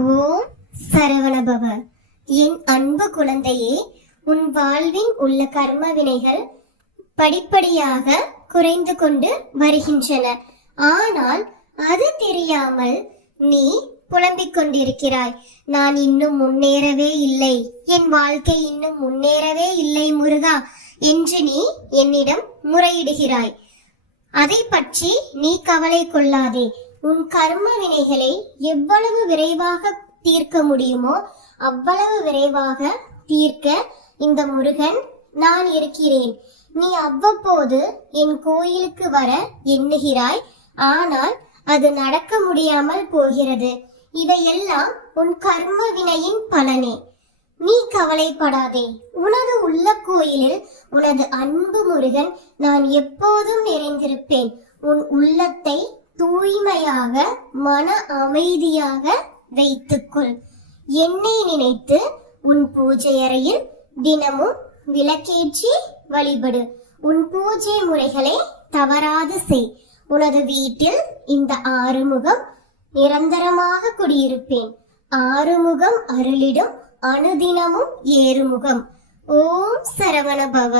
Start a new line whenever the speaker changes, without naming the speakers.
ஓம் சரவணபவ. என் அன்பு குழந்தையே உன் வாழ்வின் உள்ள கர்ம வினைகள் படிப்படியாக குறைந்து கொண்டு வருகின்றன. ஆனால் அது தெரியாமல் நீ புலம்பிக் கொண்டிருக்கிறாய். நான் இன்னும் முன்னேறவே இல்லை. என் வாழ்க்கை இன்னும் முன்னேறவே இல்லை முருகா என்று நீ என்னிடம் முறையிடுகிறாய். அதை பற்றி நீ கவலை கொள்ளாதே. உன் கர்ம வினைகளை எவ்வளவு விரைவாக தீர்க்க முடியுமோ அவ்வளவு விரைவாக தீர்க்க இந்த முருகன் நான் இருக்கிறேன். நீ அவ்வப்போது என் கோயிலுக்கு வர எண்ணுகிறாய். ஆனால் அது நடக்க முடியாமல் போகிறது. இவையெல்லாம் உன் கர்ம வினையின் பலனே. நீ கவலைப்படாதே. உனது உள்ள கோயிலில் உனது அன்பு முருகன் நான் எப்போதும் நிறைந்திருப்பேன். உன் உள்ளத்தை தூய்மையாக மன அமைதியாக வைத்துக்கொள். என்னை நினைத்து உன் பூஜை அறையில் தினமும் விளக்கேற்றி வழிபடு. உன் பூஜை முறைகளை தவறாது செய். உனது வீட்டில் இந்த ஆறுமுகம் நிரந்தரமாக குடியிருப்பேன். ஆறுமுகம் அருளிடும் அனுதினமும் ஏறுமுகம். ஓம் சரவண பவ